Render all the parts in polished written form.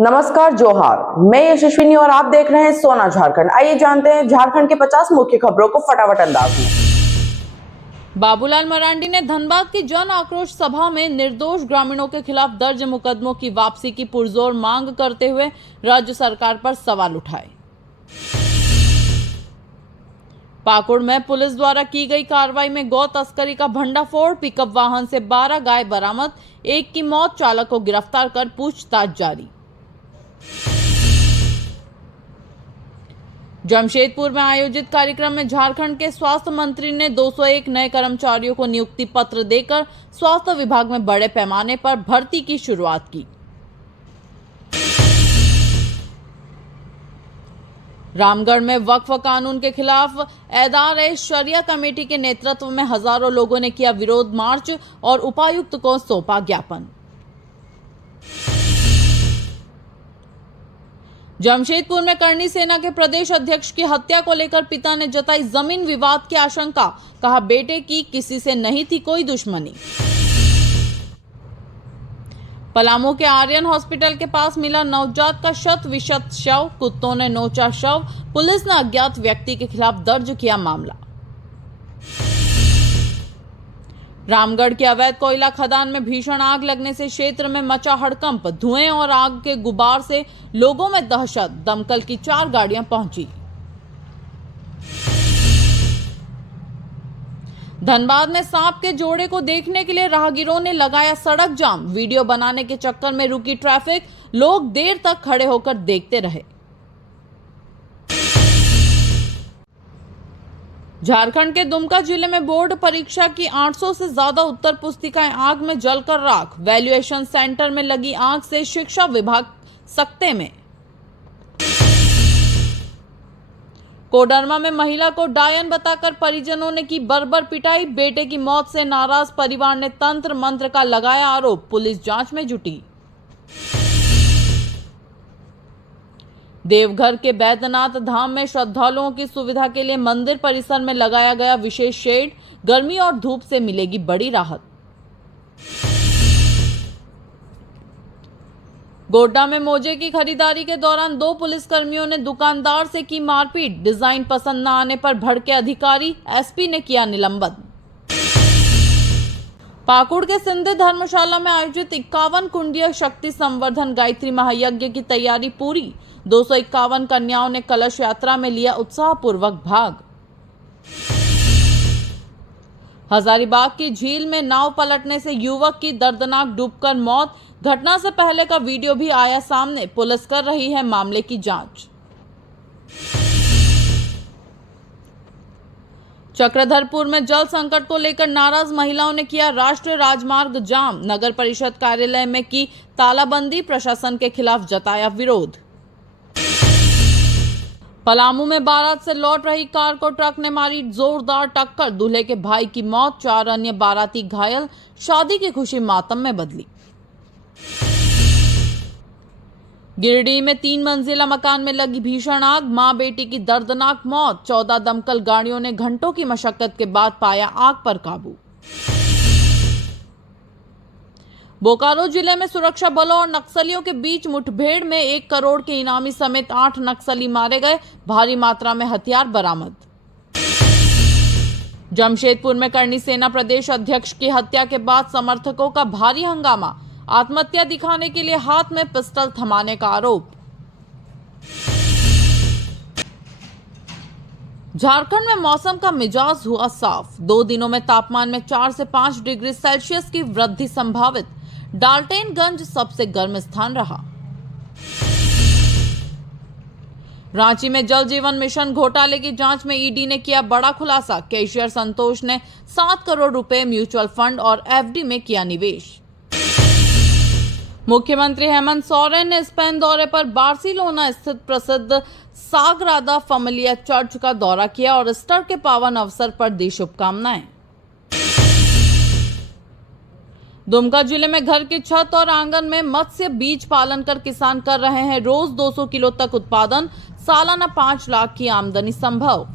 नमस्कार, जोहार। मैं यशस्विनी और आप देख रहे हैं सोना झारखंड। आइए जानते हैं झारखंड के 50 मुख्य खबरों को फटाफट अंदाज में। बाबूलाल मरांडी ने धनबाद की जन आक्रोश सभा में निर्दोष ग्रामीणों के खिलाफ दर्ज मुकदमों की वापसी की पुरजोर मांग करते हुए राज्य सरकार पर सवाल उठाए। पाकुड़ में पुलिस द्वारा की गई कार्रवाई में गौ तस्करी का भंडाफोड़, पिकअप वाहन से 12 गाय बरामद, एक की मौत, चालक को गिरफ्तार कर पूछताछ जारी। जमशेदपुर में आयोजित कार्यक्रम में झारखंड के स्वास्थ्य मंत्री ने 201 नए कर्मचारियों को नियुक्ति पत्र देकर स्वास्थ्य विभाग में बड़े पैमाने पर भर्ती की शुरुआत की। रामगढ़ में वक्फ कानून के खिलाफ एदार-ए-शरिया कमेटी के नेतृत्व में हजारों लोगों ने किया विरोध मार्च और उपायुक्त को सौंपा ज्ञापन। जमशेदपुर में करनी सेना के प्रदेश अध्यक्ष की हत्या को लेकर पिता ने जताई जमीन विवाद की आशंका, कहा बेटे की किसी से नहीं थी कोई दुश्मनी। पलामू के आर्यन हॉस्पिटल के पास मिला नवजात का शत-विशत शव, कुत्तों ने नोचा शव, पुलिस ने अज्ञात व्यक्ति के खिलाफ दर्ज किया मामला। रामगढ़ के अवैध कोयला खदान में भीषण आग लगने से क्षेत्र में मचा हड़कंप, धुएं और आग के गुबार से लोगों में दहशत, दमकल की 4 गाड़ियां पहुंची। धनबाद में सांप के जोड़े को देखने के लिए राहगीरों ने लगाया सड़क जाम, वीडियो बनाने के चक्कर में रुकी ट्रैफिक, लोग देर तक खड़े होकर देखते रहे। झारखंड के दुमका जिले में बोर्ड परीक्षा की 800 से ज्यादा उत्तर पुस्तिकाएं आग में जलकर राख, वैल्यूएशन सेंटर में लगी आग से शिक्षा विभाग सकते में। कोडरमा में महिला को डायन बताकर परिजनों ने की बर्बर पिटाई, बेटे की मौत से नाराज परिवार ने तंत्र मंत्र का लगाया आरोप, पुलिस जांच में जुटी। देवघर के बैद्यनाथ धाम में श्रद्धालुओं की सुविधा के लिए मंदिर परिसर में लगाया गया विशेष शेड, गर्मी और धूप से मिलेगी बड़ी राहत। गोड्डा में मोजे की खरीदारी के दौरान 2 पुलिसकर्मियों ने दुकानदार से की मारपीट, डिजाइन पसंद न आने पर भड़के अधिकारी, एसपी ने किया निलंबन। पाकुड़ के सिंधे धर्मशाला में आयोजित 51 कुंडीय शक्ति संवर्धन गायत्री महायज्ञ की तैयारी पूरी, 251 कन्याओं ने कलश यात्रा में लिया उत्साहपूर्वक भाग। हजारीबाग की झील में नाव पलटने से युवक की दर्दनाक डूबकर मौत, घटना से पहले का वीडियो भी आया सामने, पुलिस कर रही है मामले की जांच। चक्रधरपुर में जल संकट को लेकर नाराज महिलाओं ने किया राष्ट्रीय राजमार्ग जाम, नगर परिषद कार्यालय में की तालाबंदी, प्रशासन के खिलाफ जताया विरोध। पलामू में बारात से लौट रही कार को ट्रक ने मारी जोरदार टक्कर, दूल्हे के भाई की मौत, 4 अन्य बाराती घायल, शादी की खुशी मातम में बदली। गिरिडीह में 3 मंजिला मकान में लगी भीषण आग, मां बेटी की दर्दनाक मौत, 14 दमकल गाड़ियों ने घंटों की मशक्कत के बाद पाया आग पर काबू। बोकारो जिले में सुरक्षा बलों और नक्सलियों के बीच मुठभेड़ में 1 करोड़ के इनामी समेत 8 नक्सली मारे गए, भारी मात्रा में हथियार बरामद। जमशेदपुर में करनी सेना प्रदेश अध्यक्ष की हत्या के बाद समर्थकों का भारी हंगामा, आत्महत्या दिखाने के लिए हाथ में पिस्टल थमाने का आरोप। झारखंड में मौसम का मिजाज हुआ साफ, 2 दिनों में तापमान में 4 से 5 डिग्री सेल्सियस की वृद्धि संभावित, डाल्टेनगंज सबसे गर्म स्थान रहा। रांची में जल जीवन मिशन घोटाले की जांच में ईडी ने किया बड़ा खुलासा, कैशियर संतोष ने 7 करोड़ रुपए म्यूचुअल फंड और एफडी में किया निवेश। मुख्यमंत्री हेमंत सोरेन ने स्पेन दौरे पर बार्सिलोना स्थित प्रसिद्ध साग्रादा फैमिलिया चर्च का दौरा किया और ईस्टर के पावन अवसर पर दी शुभकामनाएं। दुमका जिले में घर की छत और आंगन में मत्स्य बीज पालन कर किसान कर रहे हैं रोज 200 किलो तक उत्पादन, सालाना 5 लाख की आमदनी संभव।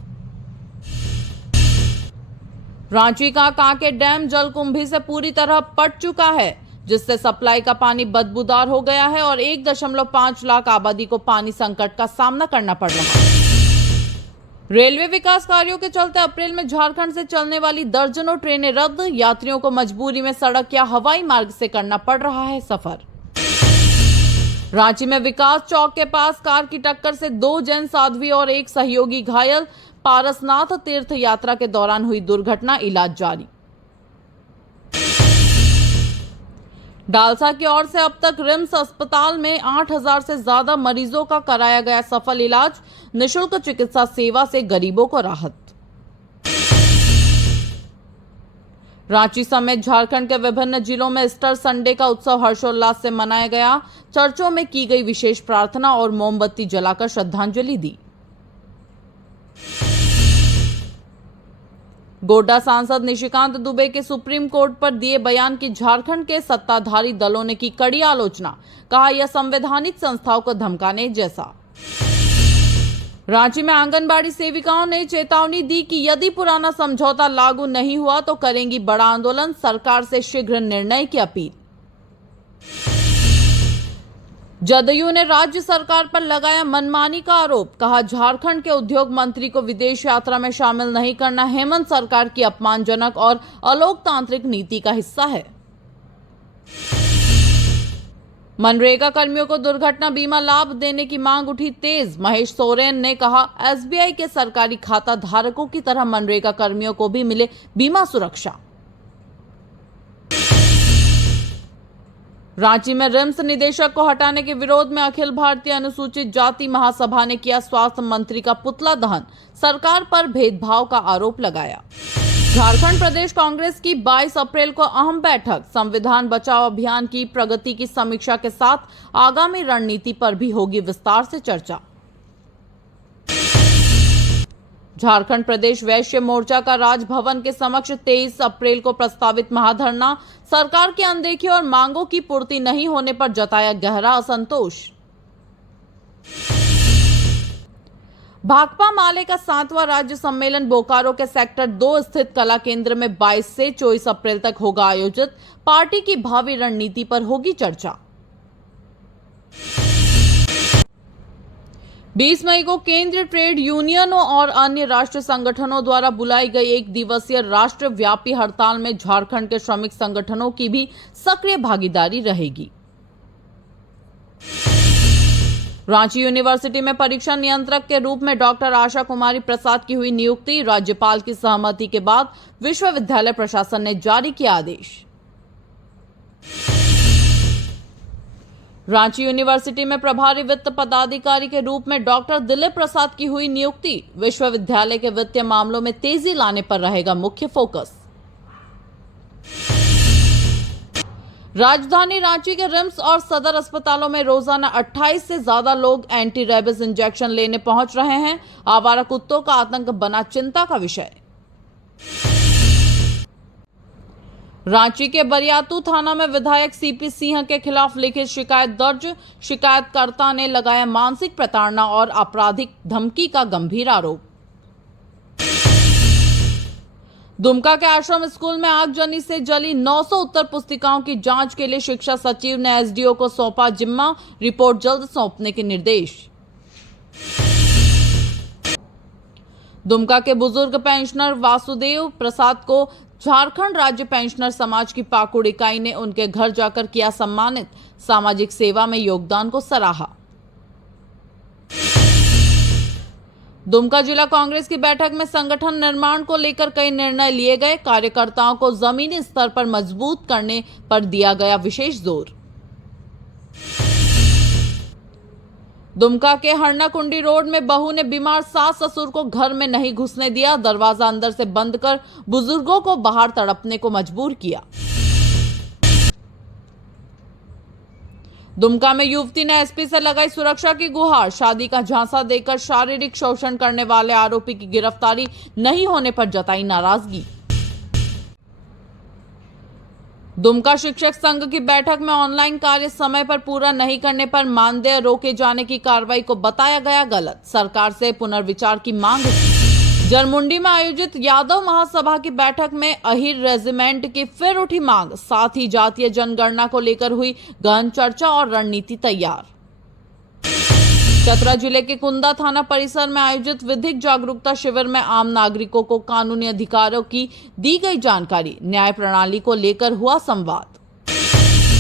रांची का कांके डैम जलकुंभी से पूरी तरह पट चुका है, जिससे सप्लाई का पानी बदबूदार हो गया है और 1.5 लाख आबादी को पानी संकट का सामना करना पड़ रहा है। रेलवे विकास कार्यों के चलते अप्रैल में झारखंड से चलने वाली दर्जनों ट्रेनें रद्द, यात्रियों को मजबूरी में सड़क या हवाई मार्ग से करना पड़ रहा है सफर। रांची में विकास चौक के पास कार की टक्कर से 2 जैन साध्वी और 1 सहयोगी घायल। पारसनाथ तीर्थ यात्रा के दौरान हुई दुर्घटना, इलाज जारी। डालसा की ओर से अब तक रिम्स अस्पताल में 8000 से ज्यादा मरीजों का कराया गया सफल इलाज। निशुल्क चिकित्सा सेवा से गरीबों को राहत। रांची समेत झारखंड के विभिन्न जिलों में ईस्टर संडे का उत्सव हर्षोल्लास से मनाया गया। चर्चों में की गई विशेष प्रार्थना और मोमबत्ती जलाकर श्रद्धांजलि दी। गोड्डा सांसद निशिकांत दुबे के सुप्रीम कोर्ट पर दिए बयान की झारखंड के सत्ताधारी दलों ने की कड़ी आलोचना। कहा, यह संवैधानिक संस्थाओं को धमकाने जैसा। रांची में आंगनबाड़ी सेविकाओं ने चेतावनी दी कि यदि पुराना समझौता लागू नहीं हुआ तो करेंगी बड़ा आंदोलन। सरकार से शीघ्र निर्णय की अपील। जदयू ने राज्य सरकार पर लगाया मनमानी का आरोप। कहा, झारखंड के उद्योग मंत्री को विदेश यात्रा में शामिल नहीं करना हेमंत सरकार की अपमानजनक और अलोकतांत्रिक नीति का हिस्सा है। मनरेगा कर्मियों को दुर्घटना बीमा लाभ देने की मांग उठी तेज। महेश सोरेन ने कहा, एसबीआई के सरकारी खाता धारकों की तरह मनरेगा कर्मियों को भी मिले बीमा सुरक्षा। रांची में रिम्स निदेशक को हटाने के विरोध में अखिल भारतीय अनुसूचित जाति महासभा ने किया स्वास्थ्य मंत्री का पुतला दहन। सरकार पर भेदभाव का आरोप लगाया। झारखंड प्रदेश कांग्रेस की 22 अप्रैल को अहम बैठक। संविधान बचाओ अभियान की प्रगति की समीक्षा के साथ आगामी रणनीति पर भी होगी विस्तार से चर्चा। झारखंड प्रदेश वैश्य मोर्चा का राजभवन के समक्ष 23 अप्रैल को प्रस्तावित महाधरना। सरकार की अनदेखी और मांगों की पूर्ति नहीं होने पर जताया गहरा असंतोष। भाकपा माले का 7वां राज्य सम्मेलन बोकारो के सेक्टर 2 स्थित कला केंद्र में 22 से 24 अप्रैल तक होगा आयोजित। पार्टी की भावी रणनीति पर होगी चर्चा। 20 मई को केंद्रीय ट्रेड यूनियनों और अन्य राष्ट्रीय संगठनों द्वारा बुलाई गई 1 दिवसीय राष्ट्रव्यापी हड़ताल में झारखंड के श्रमिक संगठनों की भी सक्रिय भागीदारी रहेगी। रांची यूनिवर्सिटी में परीक्षा नियंत्रक के रूप में डॉक्टर आशा कुमारी प्रसाद की हुई नियुक्ति। राज्यपाल की सहमति के बाद विश्वविद्यालय प्रशासन ने जारी किया आदेश। रांची यूनिवर्सिटी में प्रभारी वित्त पदाधिकारी के रूप में डॉक्टर दिलीप प्रसाद की हुई नियुक्ति। विश्वविद्यालय के वित्तीय मामलों में तेजी लाने पर रहेगा मुख्य फोकस। राजधानी रांची के रिम्स और सदर अस्पतालों में रोजाना 28 से ज्यादा लोग एंटी रेबिस इंजेक्शन लेने पहुंच रहे हैं। आवारा कुत्तों का आतंक बना चिंता का विषय। रांची के बरियातू थाना में विधायक सीपी सिंह के खिलाफ लिखित शिकायत दर्ज। शिकायतकर्ता ने लगाया मानसिक प्रताड़ना और आपराधिक धमकी का गंभीर आरोप। दुमका के आश्रम स्कूल में आगजनी से जली 900 उत्तर पुस्तिकाओं की जांच के लिए शिक्षा सचिव ने एसडीओ को सौंपा जिम्मा। रिपोर्ट जल्द सौंपने के निर्देश। दुमका के बुजुर्ग पेंशनर वासुदेव प्रसाद को झारखंड राज्य पेंशनर समाज की पाकुड़ इकाई ने उनके घर जाकर किया सम्मानित। सामाजिक सेवा में योगदान को सराहा। दुमका जिला कांग्रेस की बैठक में संगठन निर्माण को लेकर कई निर्णय लिए गए। कार्यकर्ताओं को जमीनी स्तर पर मजबूत करने पर दिया गया विशेष जोर। दुमका के हरनाकुंडी रोड में बहू ने बीमार सास ससुर को घर में नहीं घुसने दिया। दरवाजा अंदर से बंद कर बुजुर्गों को बाहर तड़पने को मजबूर किया। दुमका में युवती ने एसपी से लगाई सुरक्षा की गुहार। शादी का झांसा देकर शारीरिक शोषण करने वाले आरोपी की गिरफ्तारी नहीं होने पर जताई नाराजगी। दुमका शिक्षक संघ की बैठक में ऑनलाइन कार्य समय पर पूरा नहीं करने पर मानदेय रोके जाने की कार्रवाई को बताया गया गलत। सरकार से पुनर्विचार की मांग की। जरमुंडी में आयोजित यादव महासभा की बैठक में अहिर रेजिमेंट की फिर उठी मांग, साथ ही जातीय जनगणना को लेकर हुई गहन चर्चा और रणनीति तैयार। चतरा जिले के कुंदा थाना परिसर में आयोजित विधिक जागरूकता शिविर में आम नागरिकों को कानूनी अधिकारों की दी गई जानकारी, न्याय प्रणाली को लेकर हुआ संवाद।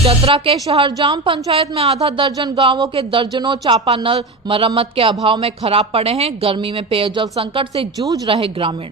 चतरा के शहरजाम पंचायत में आधा दर्जन गांवों के दर्जनों चापानल मरम्मत के अभाव में खराब पड़े हैं। गर्मी में पेयजल संकट से जूझ रहे ग्रामीण।